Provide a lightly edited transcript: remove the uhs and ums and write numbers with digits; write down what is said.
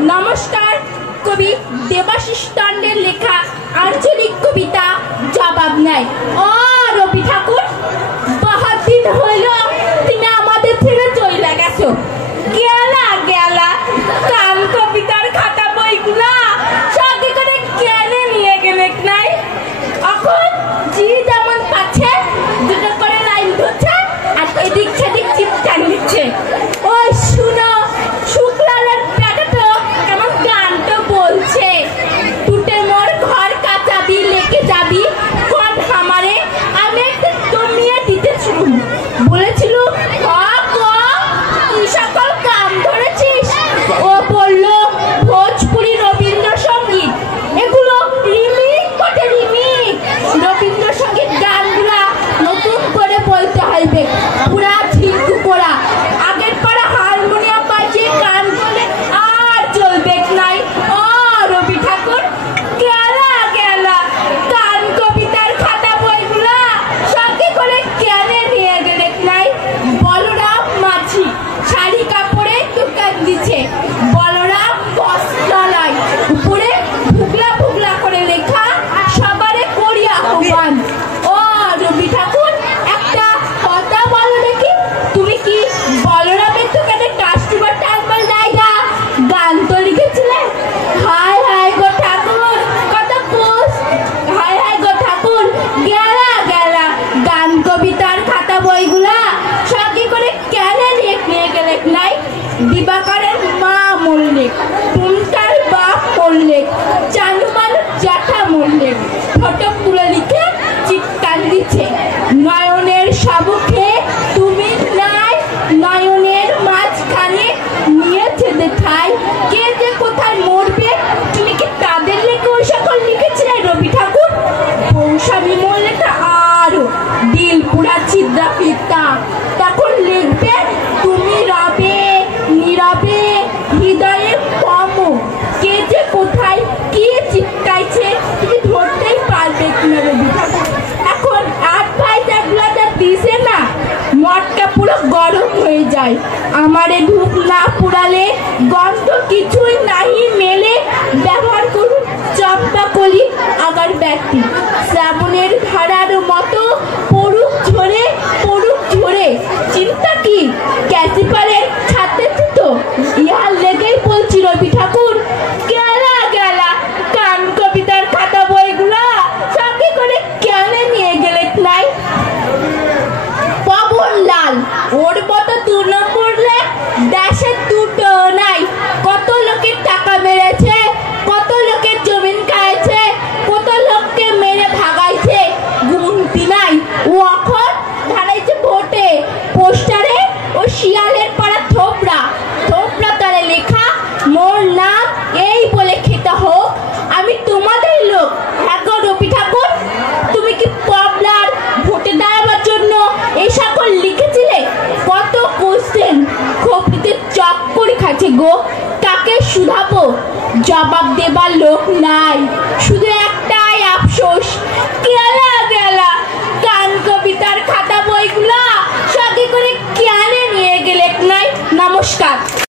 নমস্কার। কবি দেবাশিস চন্দ্রের লেখা আঞ্চলিক কবিতা জবাব নাই। ও রবি ঠাকুর, বহুত দিন হইল তুমি আমাদের থেকে চলে গেছো। গেলা গেলা কান কবিতার খাতা বইগুলা সাথে করে কেনে নিয়ে গেলে নাই? এখন জি যেমন পাচ্ছে দুটো করে লাইন ধরছে আর এদিক সেদিক চিপটান দিচ্ছে। ওই শুনো, শুক্লালের প্যাটে তো কেমন গান তো বলছে, টুটে মোর ঘর কাচাবি লেকে যাবি কোন হামারে, আমি একটু জমিয়ে দিতেছিলুম। বলেছিল তুই সকল কাম ধরেছিস। ও বললো ভোজপুরি রবীন্দ্রসঙ্গীত, এগুলো রিমিক বটে রিমিক। রবীন্দ্রসঙ্গীত গানগুলা নতুন করে বলতে হইবে, পুরা ঝিঙ্কু করা। আগের পাড়া হারমোনিয়াম বাজিয়ে গান বলে আর চলবে নাই। ও রবি ঠাকুর, গেলা গেলা গান কবিতার খাতা বইগুলা সঙ্গে করে কেনে নিয়ে গেলে নাই? বলরাম মাঝি শাড়ি কাপড়ে দোকান দিচ্ছে, বলরাম বস্ত্রালয়, উপরে ভুগলা ভুগলা করে লেখা সবারে করি আহ্বান। ও রবি ঠাকুর, একটা কথা বলো দেখি, তুমি কি বলরামের দোকানে কাস্টমার টাইমার নাইগা গান তো লিখেছিলে? হায় হায় গো ঠাকুর, কত পোস্ট। হায় হায় গো ঠাকুর, গেলা গেলা গান কবিতার খাতা বইগুলা সঙ্গে করে কেনে নিয়ে গেলে নাই? দিবাকরের মা মল্লিক, টুনটার বাপ মল্লিক, চানুমাল জ্যাঠা মল্লিক ফটো তুলে লিখে চিৎকার দিচ্ছে। নয়নের সাবুকে তুমি নাই, নয়নের মাঝখানে নিয়েছে দেখায়, কে যে কোথায় মরবে তুমি কি তাদের লেখে ওই সকল লিখেছিলে রবি ঠাকুর? বৌস্বামী মল্লিকটা আরো দিল পুরা ছিদ্রা ফিরতা, তখন লিখবে তুমি রবে নীরবে হৃদয়ে কম, কে যে কোথায় কি চিৎকাইছে তুমি ধরতেই পারবে কিনা রবি ঠাকুর? এখন 8 ভাই যেগুলা যা দিছে না, মটকা পুরো গরম হয়ে যায়। আমারে ধূপ না পুরালে গন্ধ কিছুই নাহি মেলে, ব্যবহার করুন চম্পা কলি আগরবাতি, শ্রাবণের ধারার মতো পড়ুক ঝরে। চিন্তা কি ক্যাসিপারের ছাতে তো ইহার লেগেই বলছি রবি ঠাকুর, গেলা গেলা গান কবিতার খাতা বইগুলা সঙ্গে করে কেনে নিয়ে গেলে নাই? পবন লাল, ওর মতো 2 নম্বর লেখ দেশে দুটো নাই। কত লোকের টাকা মেরেছে, কত লোকের জমিন খাইছে, কত লোককে মেরে ভাগাইছে, গুনতি নাই। ও এখন ধারাইছে ভোটে পোস্টারে ও শিয়ালের পাড়া থোপড়া তারে লেখা মোর নাম এই বলে খেতে হোক, আমি তোমাদের লোক। এখন রবি ঠাকুর, তুমি কি পবলার ভোটে দাঁড়াবার জন্য এই সকল লিখেছিলে? কত কোশ্চেন খোপড়িতে চক করে খাচ্ছে গো, কাকে শুধাবো? জবাব দেবার লোক নাই, শুধু একটাই আফসোস, গেলা গেলা গান কবিতার খাতা বইগুলা সঙ্গে করে কেনে নিয়ে গেলে নাই? নমস্কার।